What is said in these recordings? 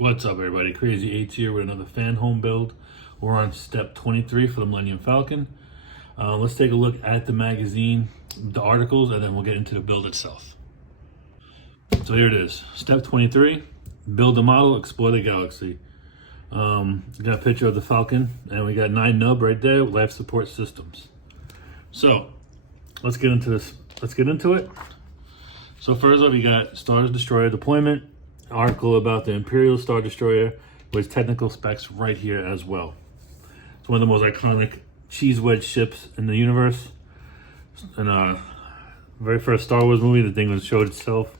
What's up, everybody? Crazy 8's here with another Fanhome build. We're on step 23 for the Millennium Falcon. Let's take a look at the magazine, the articles, and then we'll get into the build itself. So here it is. Step 23, build a model, explore the galaxy. We got a picture of the Falcon, and we got 9 nub right there with life support systems. So let's get into this. Let's get into it. So first up, you got Star Destroyer deployment. Article about the Imperial Star Destroyer with technical specs right here as well. It's one of the most iconic cheese wedge ships in the universe. And very first Star Wars movie, the thing showed itself,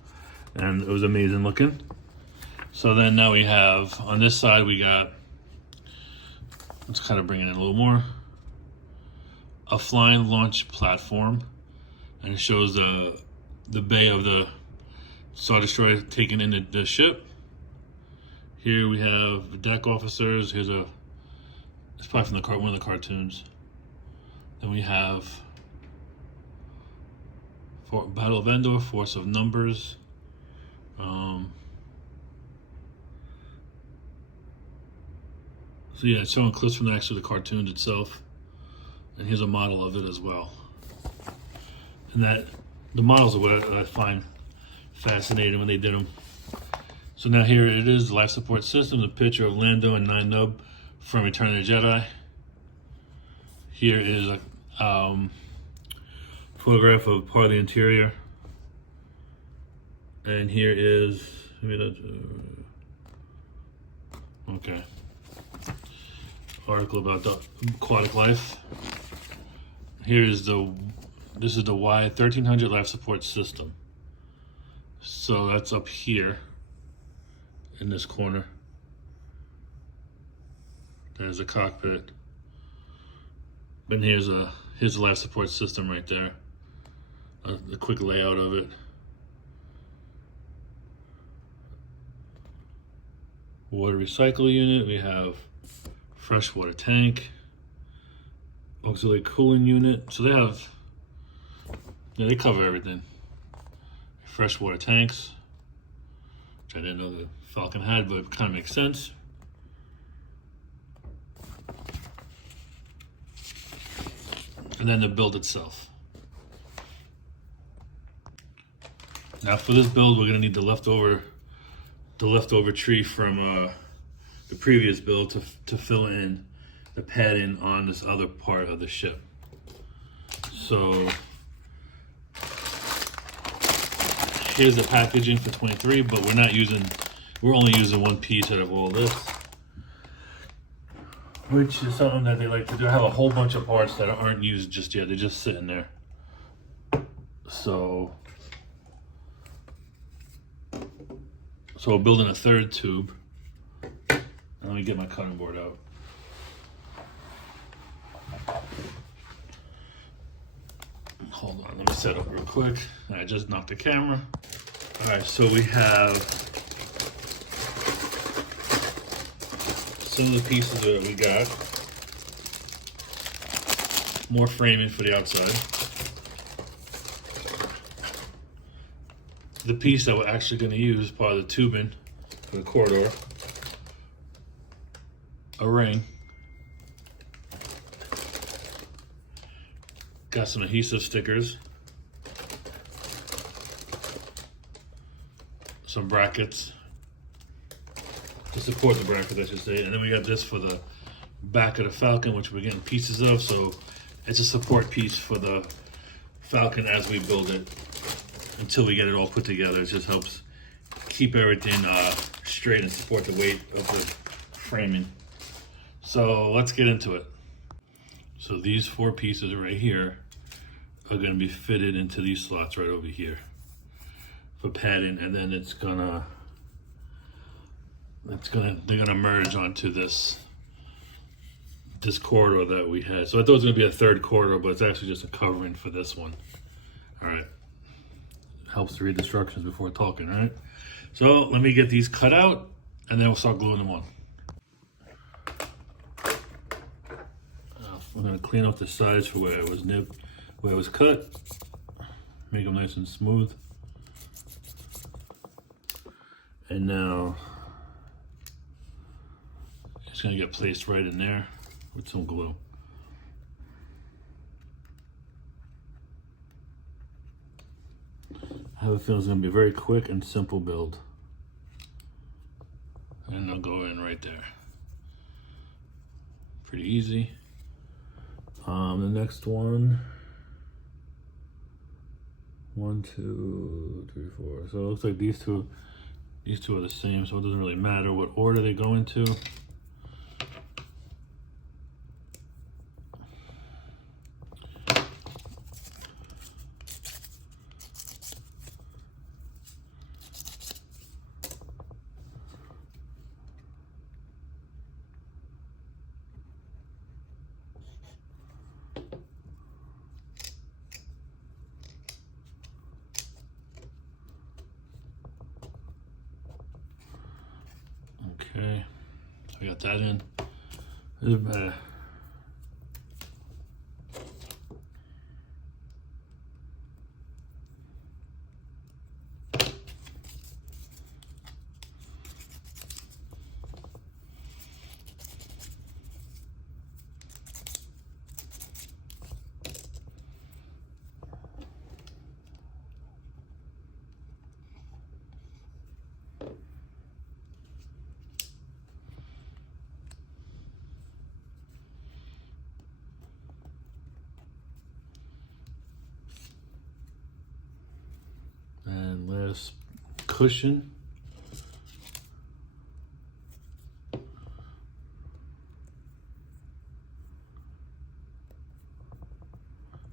and it was amazing looking. So then now we have on this side we got, let's kind of bring it in a little more, a flying launch platform, and it shows the bay of the Star Destroyer taken into the ship. Here we have the deck officers. Here's it's probably from one of the cartoons. Then we have Battle of Endor, Force of Numbers. So yeah, it's showing clips from the cartoons itself. And here's a model of it as well. And the models are what I find fascinating when they did them. So now here it is, life support system, a picture of Lando and 9 nub from Return of the Jedi. Here is a photograph of part of the interior. And here is, okay, article about the aquatic life. Here is this is the Y1300 life support system. So that's up here in this corner. There's a cockpit. And here's the life support system right there. A quick layout of it. Water recycle unit. We have freshwater tank. Auxiliary cooling unit. So they cover everything. Freshwater tanks, which I didn't know the Falcon had, but it kind of makes sense. And then the build itself. Now for this build, we're gonna need the leftover tree from the previous build to fill in the padding on this other part of the ship. So here's the packaging for 23, but we're only using one piece out of all this, which is something that they like to do. I have a whole bunch of parts that aren't used just yet. They're just sitting there. So we're building a third tube. Let me get my cutting board out. Hold on, let me set up real quick. I just knocked the camera. All right, so we have some of the pieces that we got. More framing for the outside. The piece that we're actually going to use, part of the tubing for the corridor. A ring. Got some adhesive stickers. Some brackets to support the brackets, I should say. And then we got this for the back of the Falcon, which we're getting pieces of. So it's a support piece for the Falcon as we build it until we get it all put together. It just helps keep everything straight and support the weight of the framing. So let's get into it. So these 4 pieces right here are going to be fitted into these slots right over here for padding, and then they're gonna merge onto this corridor that we had. So I thought it was gonna be a third corridor, but it's actually just a covering for this one. All right, helps to read the instructions before talking, right? So let me get these cut out, and then we'll start gluing them on. I'm gonna clean off the sides for where it was nipped, where it was cut, make them nice and smooth. And now It's gonna get placed right in there with some glue. I have a feeling it's gonna be a very quick and simple build. And they'll go in right there. Pretty easy. The next one, 1, 2, 3, 4. So it looks like these two are the same, so it doesn't really matter what order they go into. Okay, so I got that in. This is better. And last cushion.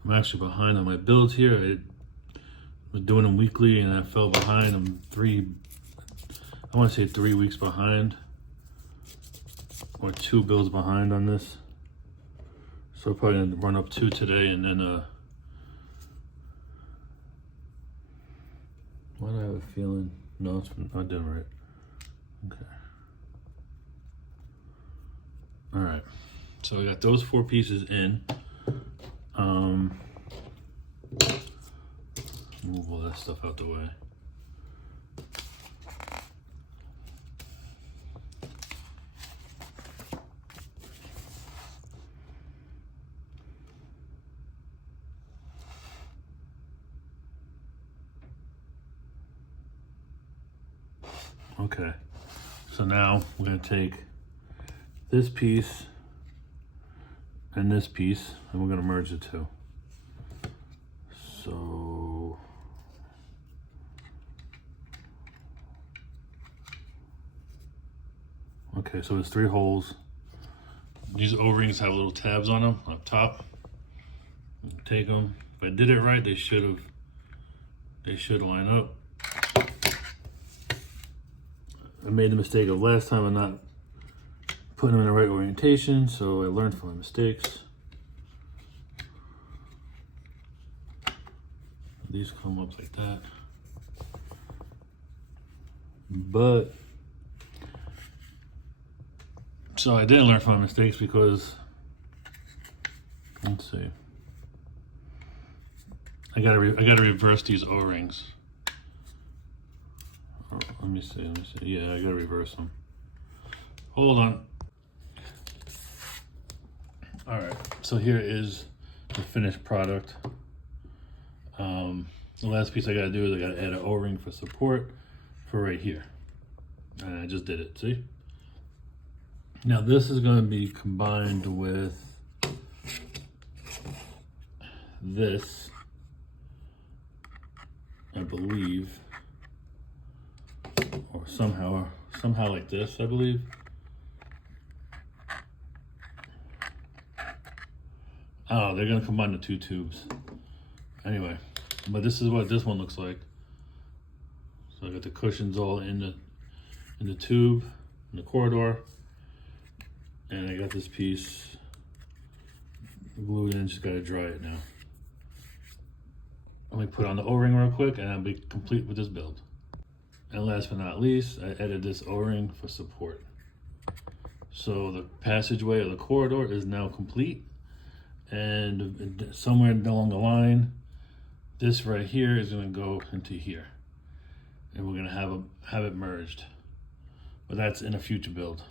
I'm actually behind on my builds here. I was doing them weekly and I fell behind. I'm I want to say 3 weeks behind, or 2 builds behind on this. So I'll probably gonna run up 2 today, and then why do I have a feeling? No, it's not done right. Okay. All right. So I got those 4 pieces in. Move all that stuff out the way. Okay, so now we're gonna take this piece and this piece, and we're gonna merge the two. So okay, so there's 3 holes. These O-rings have little tabs on them up top. Take them. If I did it right, they should line up. I made the mistake of last time of not putting them in the right orientation, so I learned from my mistakes. These come up like that. But, so I didn't learn from my mistakes because, let's see. I gotta reverse these O-rings. Let me see. Yeah, I gotta reverse them. Hold on. All right, so here is the finished product. The last piece I gotta do is I gotta add an O-ring for support for right here. And I just did it, see? Now this is gonna be combined with this, I believe. Or somehow like this, I believe. Oh, they're gonna combine the 2 tubes. Anyway, but this is what this one looks like. So I got the cushions all in the tube, in the corridor, and I got this piece glued in. Just gotta dry it now. Let me put on the O-ring real quick, and I'll be complete with this build. And last but not least, I added this O-ring for support. So the passageway or the corridor is now complete. And somewhere along the line, this right here is gonna go into here. And we're gonna have it merged. But that's in a future build.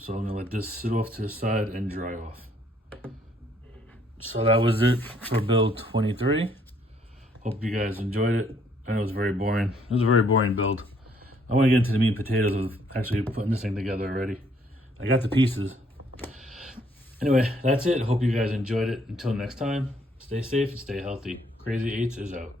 So I'm gonna let this sit off to the side and dry off. So that was it for build 23. Hope you guys enjoyed it. I know it was very boring. It was a very boring build. I want to get into the meat and potatoes of actually putting this thing together already. I got the pieces. Anyway, that's it. Hope you guys enjoyed it. Until next time, stay safe and stay healthy. Crazy Eights is out.